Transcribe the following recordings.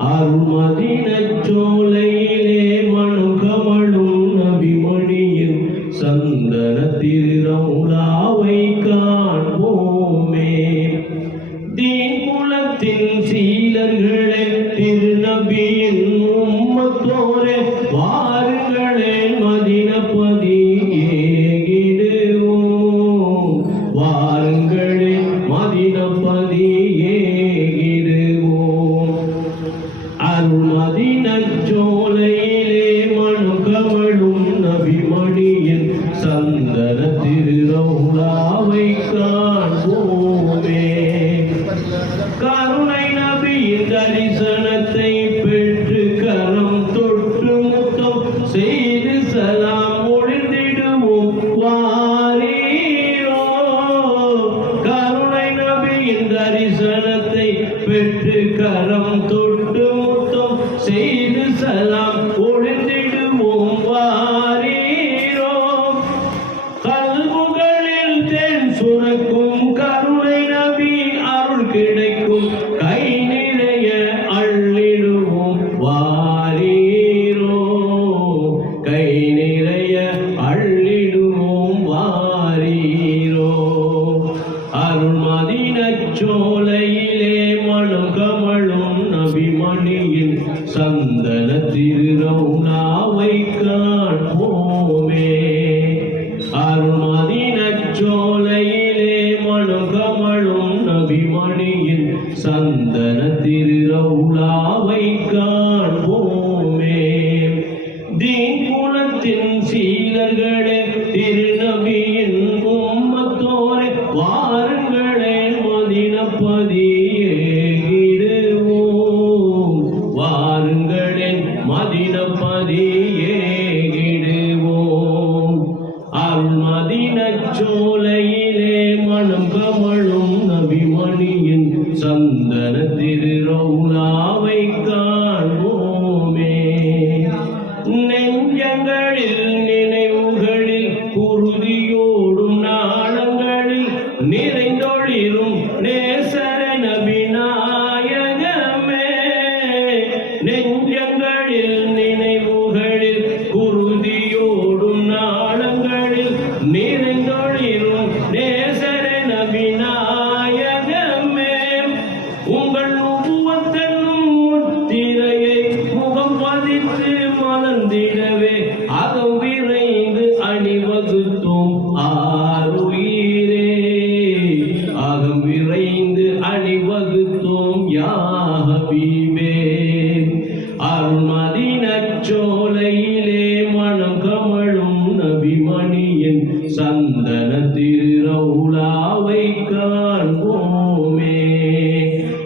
அருள்மதினச் சோலையிலே மனம் கமழும் நபிமணியின் சந்தன திருரவுலாவை காண்போமே. தீன் குலத்தின் சீலர்களே, திருநபியின் உம்மத்தோரே, வாருங்களே மதினப்பதி ஏகிடுவோம். வாருங்களே மதினப்பதி ஏகிடுவோம். அருள்மதினச் சோலையிலே மனம் கமழும் நபிமணியின் சந்தன திருரவுலாவை காண்போமே. கருணை நபியின் தரிசனத்தை பெற்று கரம் தொட்டு முத்தம் செய்து சலாம் ஒழிந்திடுவோம் வாரீரோ. கருணை நபியின் தரிசனத்தை பெற்று கரம் தொட்டு முத்தம் செய்து சலாம் ஒழிந்திடுவோம் வாரீரோ. கல்புகளில் தேன் சுரக்கும் கருணை நபி அருள் கிடைக்கும் கை நிறைய அள்ளிடுவோம் வாரீரோ. கை நிறைய அள்ளிடுவோம் வாரீரோ. அருள்மதினச் சோலையிலே மனம் கமழும் நபிமணியின் சந்தன திருரவுலாவை காண்போமே. அருள்மதினச் சோலையிலே மனம் கமழும் நபிமணியின் சந்தன திருரவுலாவை காண்போமே. தீன் குலத்தின் சீலர்களே, திருநபியின் உம்மத்தோரே, வாருங்களே மதினப்பதி ஏகிடுவோம். வாருங்களே மதினப்பதி ஏகிடுவோம். அருள்மதினச் சோலையிலே மனம் கமழும் நபிமணியின் சந்தன திருரவுலாவை காண்போமே. நெஞ்சங்களில் நினைவுகளில் குருதியோடும் நாளங்களில் நிறைந்தொழிலும் நேசர நபி நாயகமே. நெஞ்சங்களில் நினைவுகளில் குருதியோடும் நாளங்களில் நிறைந்தொழிலும் நேசர நபி நாயகமே. உங்கள் நுபுவத்தென்னும் முத்திரையை முகம் பதித்து மலர்ந்திடவே அகம் விரைந்து அணிவகுத்தோம் ஆருயிரே. அகம் விரைந்து அணிவகுத்தோம் யா ஹபீபே. அருள்மதினச் சோலையிலே மனம் கமழும் நபிமணியின் சந்தன திருரவுலாவை காண்போமே.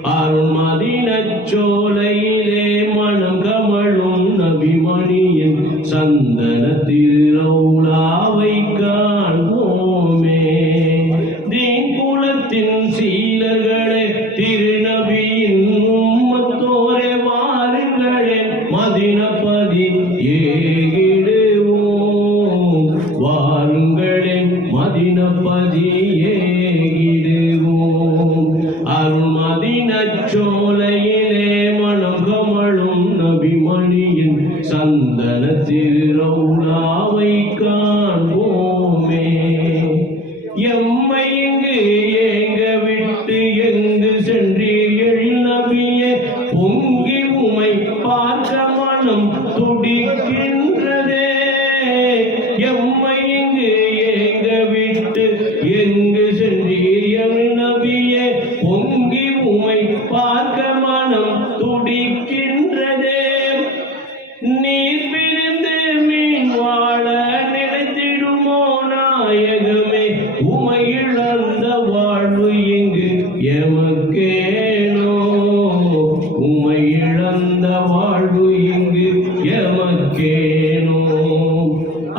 அருள்மதினச் சோலையிலே மனம் கமழும் நபிமணியின் சந்தன திருரவுலாவை காண்போமே. தீன் குலத்தின் சீலர்களே, திருநபியின் உம்மத்தோரே, வாருங்களே மதினப்பதி ஏகிடுவோம். வாருங்களே மதினப்பதி ஏகிடுவோம். அருள்மதினச் சோலையிலே மனம் கமழும் நபிமணியின் சந்தன திருரவுலாவை காண்போமே. எம்மை இங்கு ஏங்க விட்டு எங்கு சென்றீர் எழில் நபியே. பொங்கி உமை பார்க்க மனம் துடிக்கின்றதே. எம்மை இங்கு ஏங்க விட்டு எங்கு சென்றீர் எழில் நபியே. பொங்கி உமை பார்க்க மனம் துடிக்கின்றதே. நீர் பிரிந்து மீன் வாழ நினைத்திடுமோ நாயகமே. உமை இழந்த வாழ்வு இங்கு எமக்கேனோ. உமை இழந்த வாழ்வு இங்கு எமக்கேனோ.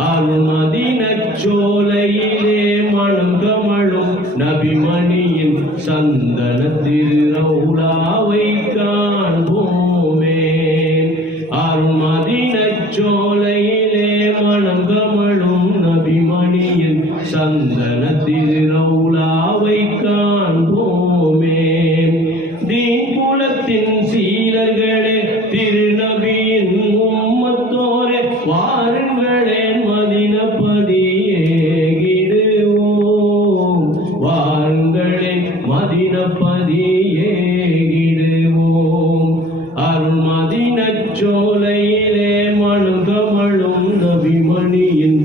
அருள்மதினச் சோலையிலே மனம் கமழும் நபிமணியின் சந்தன திருரவுலாவை காண்போமே. அருள்மதினச் சோலையிலே மனம் கமழும் நபிமணியின் சந்தன திருரவுலாவை காண்போமே. தீன் குலத்தின் சீலர்களே, திருநபியின் உம்மத்தோரே வாருங்களேன் மதினப்பதியேகிடுவோம் வாருங்களேன் மதினப்பதியேகிடுவோம் அருள் மதினச் சோலையிலே மனம் கமழும் நபிமணியின்